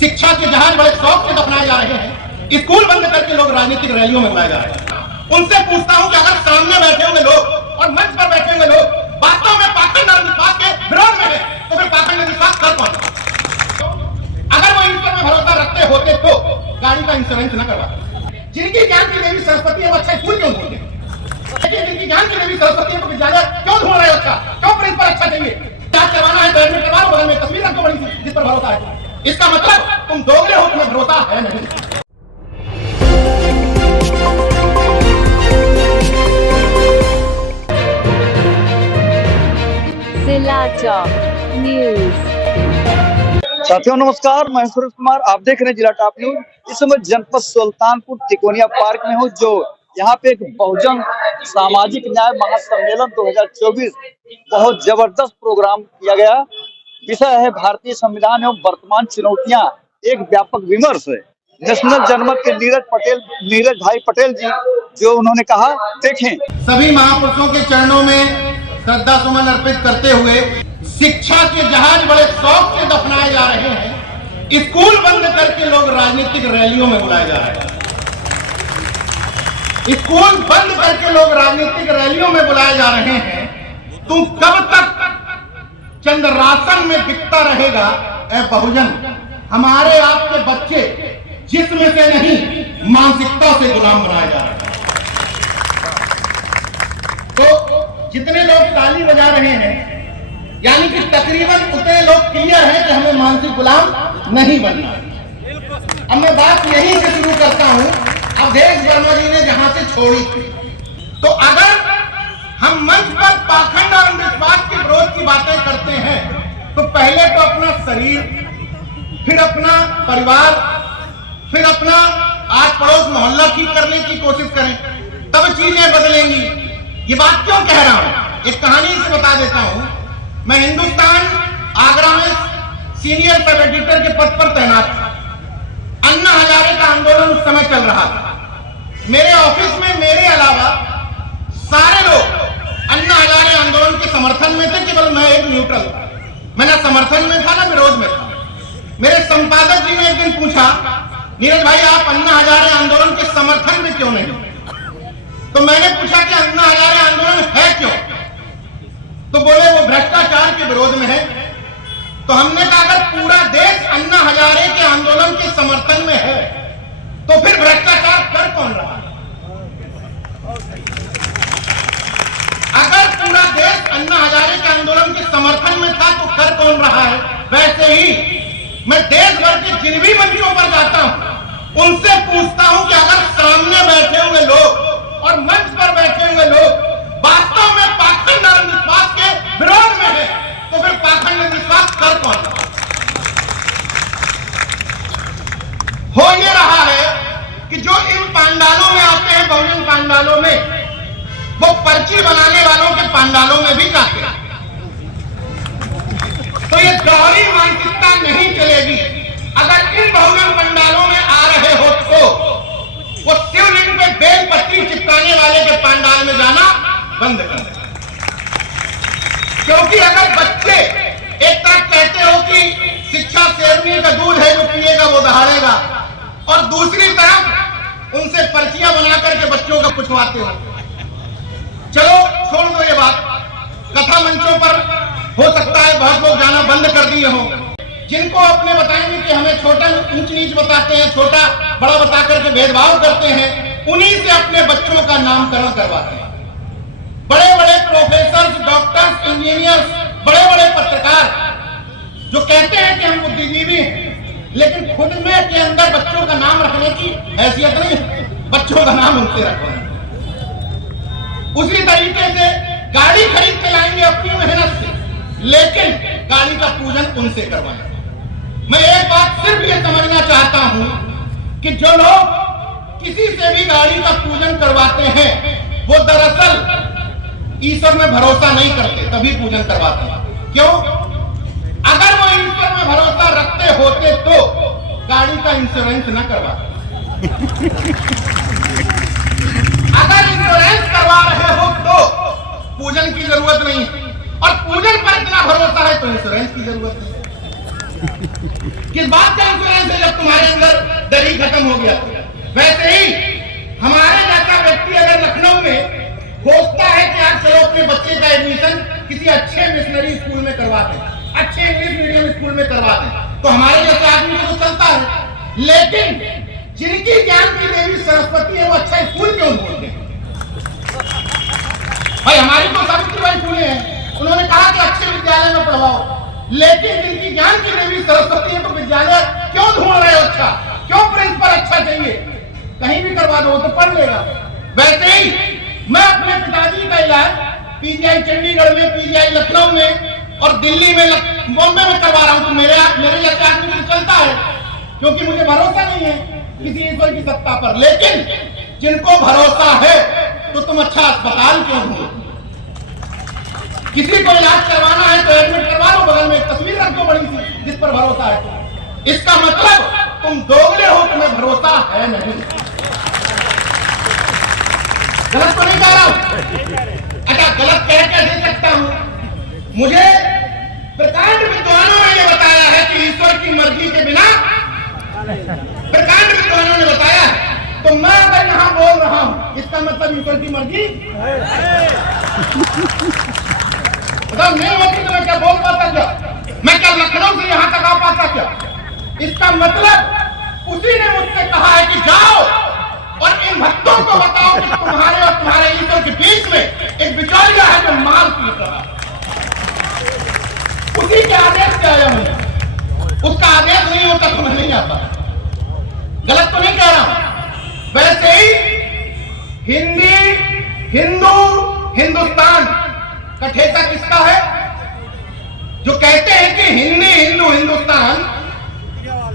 शिक्षा के जहाज बड़े शौक से दफनाए जा रहे हैं, स्कूल बंद करके लोग राजनीतिक रैलियों में बुलाए जा रहे हैं। उनसे पूछता हूं कि अगर सामने बैठे हुए लोग और मंच पर बैठे हुए लोग वास्तव में पाखंड और विश्वास के विरोध में है, तो फिर पाखंड विश्वास कर कौन? अगर वो ईश्वर में भरोसा रखते होते तो गाड़ी का इंश्योरेंस न करवाते। जिनकी ज्ञान की देवी सरस्वती है वो अच्छा स्कूल क्यों ढूंढे? लेकिन जिनकी ज्ञान की देवी सरस्वती है तो विद्यालय क्यों ढूंढ रहे हो? अच्छा क्यों प्रिंस पर अच्छा चाहिए? क्या करवाना है बैड में करवा लो, बगल में तस्वीर रखो बड़ी सी जिस पर भरोसा है। इसका मतलब तुम दोगले हो, तुम्हें भरोसा है नहीं। जिला टॉप न्यूज। साथियों नमस्कार, मैं सुरेश कुमार, आप देख रहे हैं जिला टॉप न्यूज। इस समय जनपद सुल्तानपुर तिकोनिया पार्क में हूँ, जो यहाँ पे एक बहुजन सामाजिक न्याय महासम्मेलन 2024 बहुत जबरदस्त प्रोग्राम किया गया। विषय है भारतीय संविधान एवं वर्तमान चुनौतियां, एक व्यापक विमर्श है। नेशनल जनमत के नीरज भाई पटेल जी जो उन्होंने कहा, देखें। सभी महापुरुषों के चरणों में श्रद्धा सुमन अर्पित करते हुए शिक्षा के जहाज बड़े शौक से दफनाए जा रहे हैं, स्कूल बंद करके लोग राजनीतिक रैलियों में बुलाए जा रहे हैं। स्कूल बंद करके लोग राजनीतिक रैलियों में बुलाए जा रहे हैं। तुम कब तक चंद्रासन में दिखता रहेगा ऐ बहुजन? हमारे आपके बच्चे जिस्म से नहीं मानसिकता से गुलाम बनाए जा रहे हैं। तो जितने लोग ताली बजा रहे हैं, यानी कि तकरीबन उतने लोग क्लियर हैं कि हमें मानसिक गुलाम नहीं बनना। अब मैं बात यहीं से शुरू करता हूं, अवधेश वर्मा जी ने जहां से छोड़ी थी। तो अगर हम मंच पर पाखंड और अंधविश्वास के विरोध की बातें करते हैं, तो पहले तो अपना शरीर, फिर अपना परिवार, फिर अपना आस पड़ोस मोहल्ला ठीक करने की कोशिश करें, तब चीजें बदलेंगी। ये बात क्यों कह रहा हूं? एक कहानी से बता देता हूं। मैं हिंदुस्तान आगरा में सीनियर सब एडिटर के पद पर तैनात था। अन्ना हजारे का आंदोलन उस समय चल रहा था। मेरे ऑफिस में मेरे अलावा सारे लोग अन्ना हजारे आंदोलन के समर्थन में थे, केवल मैं एक न्यूट्रल था। मैं ना समर्थन में था ना विरोध में था। मेरे संपादक जी ने एक दिन पूछा, नीरज भाई आप अन्ना हजारे आंदोलन के समर्थन में क्यों नहीं? तो मैंने पूछा कि अन्ना हजारे आंदोलन है क्यों? तो बोले वो भ्रष्टाचार के विरोध में है। तो हमने कहा अगर पूरा देश अन्ना हजारे के आंदोलन के समर्थन में है, तो फिर भ्रष्टाचार कर कौन रहा है? अगर पूरा देश अन्ना हजारे के आंदोलन के समर्थन में था, तो कर कौन रहा है? वैसे ही मैं देश भर के जिन भी मंचों पर जाता हूं, उनसे पूछता हूं कि अगर सामने बैठे हुए लोग और मंच पर बैठे हुए लोग वास्तव में पाखंड और विश्वास के विरोध में है, तो फिर पाखंड विश्वास कर कौन रहा? हो ये रहा है कि जो इन पांडालों में आते हैं, बहुजन पांडालों में, वो पर्ची बनाने वालों के पांडालों में भी जाते हैं। तो ये दोहरी मानसिकता नहीं चलेगी। अगर इन बहुजन पंडालों में आ रहे हो तो वो शिवलिंग पे बेलपत्ती चिपकाने वाले के पंडाल में जाना बंद कर दें। क्योंकि अगर बच्चे एक तरफ कहते हो कि शिक्षा शेरनी का दूध है, जो पिएगा वो दहाड़ेगा, और दूसरी तरफ उनसे पर्चियां बना करके बच्चों को पूछवाते हो। चलो छोड़ दो ये बात। कथा मंचों पर हो सकता है बहुत लोग जाना बंद कर दिए हो। जिनको अपने बताएंगे कि हमें छोटा ऊंच नीच बताते हैं, छोटा बड़ा बता करके भेदभाव करते हैं, उन्हीं से अपने बच्चों का नामकरण करवाते हैं। बड़े बड़े प्रोफेसर, डॉक्टर्स, इंजीनियर्स, बड़े बड़े पत्रकार जो कहते हैं कि हम बुद्धिजीवी हैं, लेकिन खुद में के अंदर बच्चों का नाम रखने की हैसियत नहीं है। बच्चों का नाम उनसे रखवाएं। उसी तरीके से गाड़ी खरीद के लाएंगे अपनी मेहनत से, लेकिन गाड़ी का पूजन उनसे करवाएं। मैं एक बात सिर्फ ये समझना चाहता हूं कि जो लोग किसी से भी गाड़ी का पूजन करवाते हैं, वो दरअसल ईश्वर में भरोसा नहीं करते, तभी पूजन करवाते हैं। क्यों? अगर वो ईश्वर में भरोसा रखते होते तो गाड़ी का इंश्योरेंस न करवाते। अगर इंश्योरेंस करवा रहे हो तो पूजन की जरूरत नहीं है, और पूजन पर इतना भरोसा है तो इंश्योरेंस की जरूरत नहीं। किस बात का इंश्योरेंस है तुम्हारे अंदर दरी खत्म हो गया। वैसे ही हमारे जैसा व्यक्ति अगर लखनऊ में सोचता है कि आज चलो अपने बच्चे का एडमिशन किसी अच्छे मिशनरी स्कूल में करवा दें, अच्छे इंग्लिश मीडियम स्कूल में करवा दें, तो हमारे जैसे आदमी को तो चलता है। लेकिन जिनकी ज्ञान की देवी सरस्वती है वो अच्छा स्कूल क्यों ढूंढते हैं? भाई हमारी तो सावित्रीबाई फुले हैं, उन्होंने कहा कि अच्छे विद्यालय में पढ़वाओ, लेकिन जिनकी ज्ञान की देवी सरस्वती है तो विद्यालय क्यों ढूंढ रहे हो? अच्छा क्यों प्रिंसिपल अच्छा चाहिए? कहीं भी करवा दो तो पढ़ लेगा। वैसे ही मैं अपने पिताजी का इलाज पीजीआई चंडीगढ़ में, पीजीआई लखनऊ में और दिल्ली में, बॉम्बे में करवा रहा हूं, तो मेरे जैसे आदमी को चलता है, क्योंकि मुझे भरोसा नहीं है किसी ईश्वर की सत्ता पर। लेकिन जिनको भरोसा है तो तुम अच्छा अस्पताल क्यों हो? किसी को इलाज करवाना है तो एडमिट करवा लो, बगल में एक तस्वीर रख दो बड़ी सी जिस पर भरोसा है। इसका मतलब तुम दोगले हो, तुम्हें भरोसा है नहीं। गलत तो नहीं कह रहा हूं? अच्छा गलत कह के दे सकता हूं। मुझे प्रकांड विद्वानों ने यह बताया है कि ईश्वर की मर्जी के बिना, प्रकांड विद्वानों ने बताया, तो मैं अगर यहां बोल रहा हूं इसका मतलब ईश्वर की मर्जी मतलब नहीं होती तो मैं क्या बोल पाता क्या? मैं क्या लखनऊ से यहां तक आ पाता क्या? इसका मतलब उसी ने मुझसे कहा है कि जाओ और इन भक्तों को बताओ कि तुम्हारे और तुम्हारे ईश्वर के बीच में एक बिचौलिया है जो माल पीट रहा है। उसी के आदेश से आया हूं, उसका आदेश नहीं होता तो मैं नहीं आता। गलत तो नहीं कह रहा हूं। वैसे ही हिंदी, हिंदू, हिंदुस्तान का ठेका किसका है? जो कहते हैं कि हिंदी, हिंदू, हिंदुस्तान,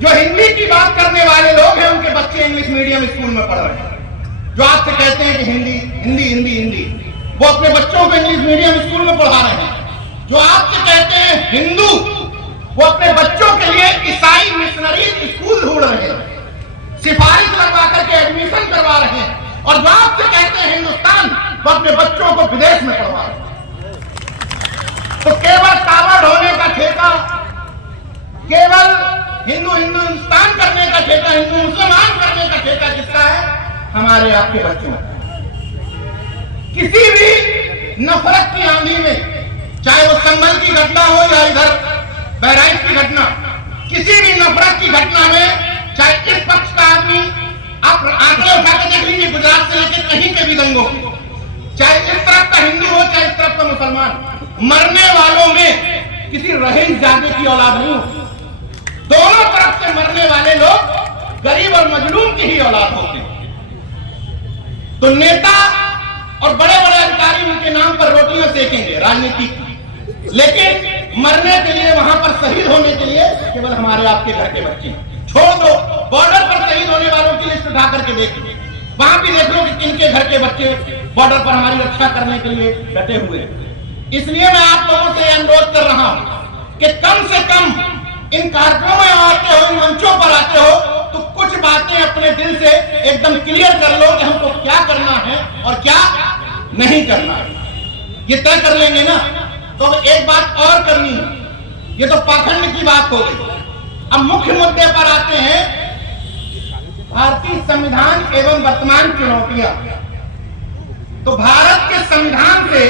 जो हिंदी की बात करने वाले लोग हैं उनके बच्चे इंग्लिश मीडियम स्कूल में पढ़ रहे हैं। जो आपसे कहते हैं कि हिंदी हिंदी हिंदी हिंदी, वो अपने बच्चों को इंग्लिश मीडियम स्कूल में पढ़ा रहे हैं। जो आपसे कहते हैं हिंदू, वो अपने बच्चों के लिए ईसाई मिशनरी स्कूल ढूंढ रहे हैं, सिफारिश लगवा करके एडमिशन करवा रहे हैं। और जो आपसे कहते हैं हिंदुस्तान, वो अपने बच्चों को विदेश में पढ़वा रहे हैं। तो केवल कावड़ होने का ठेका, केवल हिंदू हिंदुस्तान करने का ठेका, हिंदू मुसलमान करने का ठेका किसका है? हमारे आपके बच्चों। किसी भी नफरत की आंधी में, चाहे वो संभल की घटना हो या इधर बहराइच की घटना, किसी भी नफरत की घटना में, चाहे इस पक्ष का आदमी, आप आंकड़े उठाकर देख लीजिए गुजरात से लेकर कहीं के भी दंगों, चाहे इस तरफ का हिंदू हो चाहे इस तरफ का मुसलमान, मरने वालों में किसी रहीस जाति की औलाद नहीं होती। दोनों तरफ से मरने वाले लोग गरीब और मजलूम की ही औलाद होते हैं। तो नेता और बड़े बड़े अधिकारी उनके नाम पर रोटियां सेकेंगे राजनीति की, लेकिन मरने के लिए, वहां पर शहीद होने के लिए केवल हमारे आपके घर के बच्चे। छोड़ दो, बॉर्डर पर शहीद होने वालों की लिस्ट उठा करके देख लो, वहां भी देख लो कि किनके घर के बच्चे बॉर्डर पर हमारी रक्षा करने के लिए डटे हुए हैं। इसलिए मैं आप लोगों से अनुरोध कर रहा हूं कि कम से कम इन कार्यक्रमों में आते हो, इन मंचों पर आते हो, तो कुछ बातें अपने दिल से एकदम क्लियर कर लो कि हमको क्या करना है और क्या नहीं करना है। ये तय कर लेंगे ना, तो एक बात और करनी है। ये तो पाखंड की बात हो गई। अब मुख्य मुद्दे पर आते हैं, भारतीय संविधान एवं वर्तमान चुनौतियां। तो भारत के संविधान से,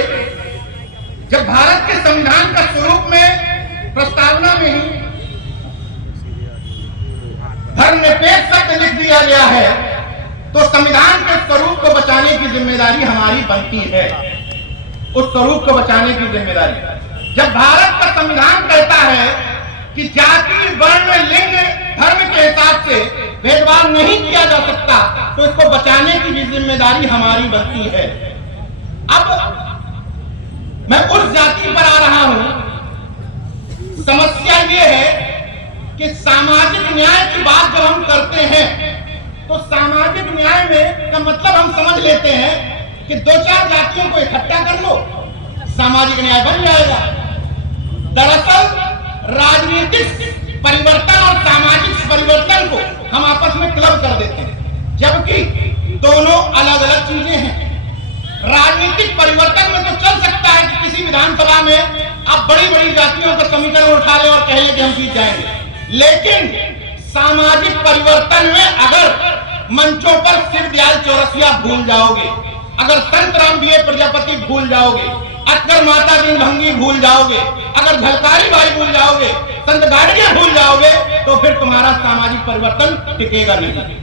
जब भारत के संविधान का स्वरूप में प्रस्तावना में ही धर्मनिरपेक्ष शब्द लिख दिया गया है, तो संविधान के स्वरूप को बचाने की जिम्मेदारी हमारी बनती है। उस स्वरूप को बचाने की जिम्मेदारी, जब भारत का संविधान कहता है कि जाति, वर्ण, लिंग, धर्म के हिसाब से भेदभाव नहीं किया जा सकता, तो इसको बचाने की भी जिम्मेदारी हमारी बनती है। अब मैं उस जाति पर आ रहा हूं। समस्या ये है कि सामाजिक न्याय की बात जब हम करते हैं, तो सामाजिक न्याय में का मतलब हम समझ लेते हैं कि दो चार जातियों को इकट्ठा कर लो, सामाजिक न्याय बन जाएगा। दरअसल राजनीतिक परिवर्तन और सामाजिक परिवर्तन को हम आपस में क्लब कर देते हैं, जबकि दोनों अलग अलग चीजें हैं। राजनीतिक परिवर्तन में तो चल सकता है कि किसी विधानसभा में आप बड़ी बड़ी जातियों का समीकरण उठा लें और कह लें कि हम जीत जाएंगे, लेकिन सामाजिक परिवर्तन में अगर मंचों पर शिव दयाल चौरसिया भूल जाओगे, अगर संत रामबिये प्रजापति भूल जाओगे, अक्कर माता दिन भंगी भूल जाओगे, अगर झलकारी बाई भूल जाओगे, संत गाड़ियां भूल जाओगे, तो फिर तुम्हारा सामाजिक परिवर्तन टिकेगा नहीं।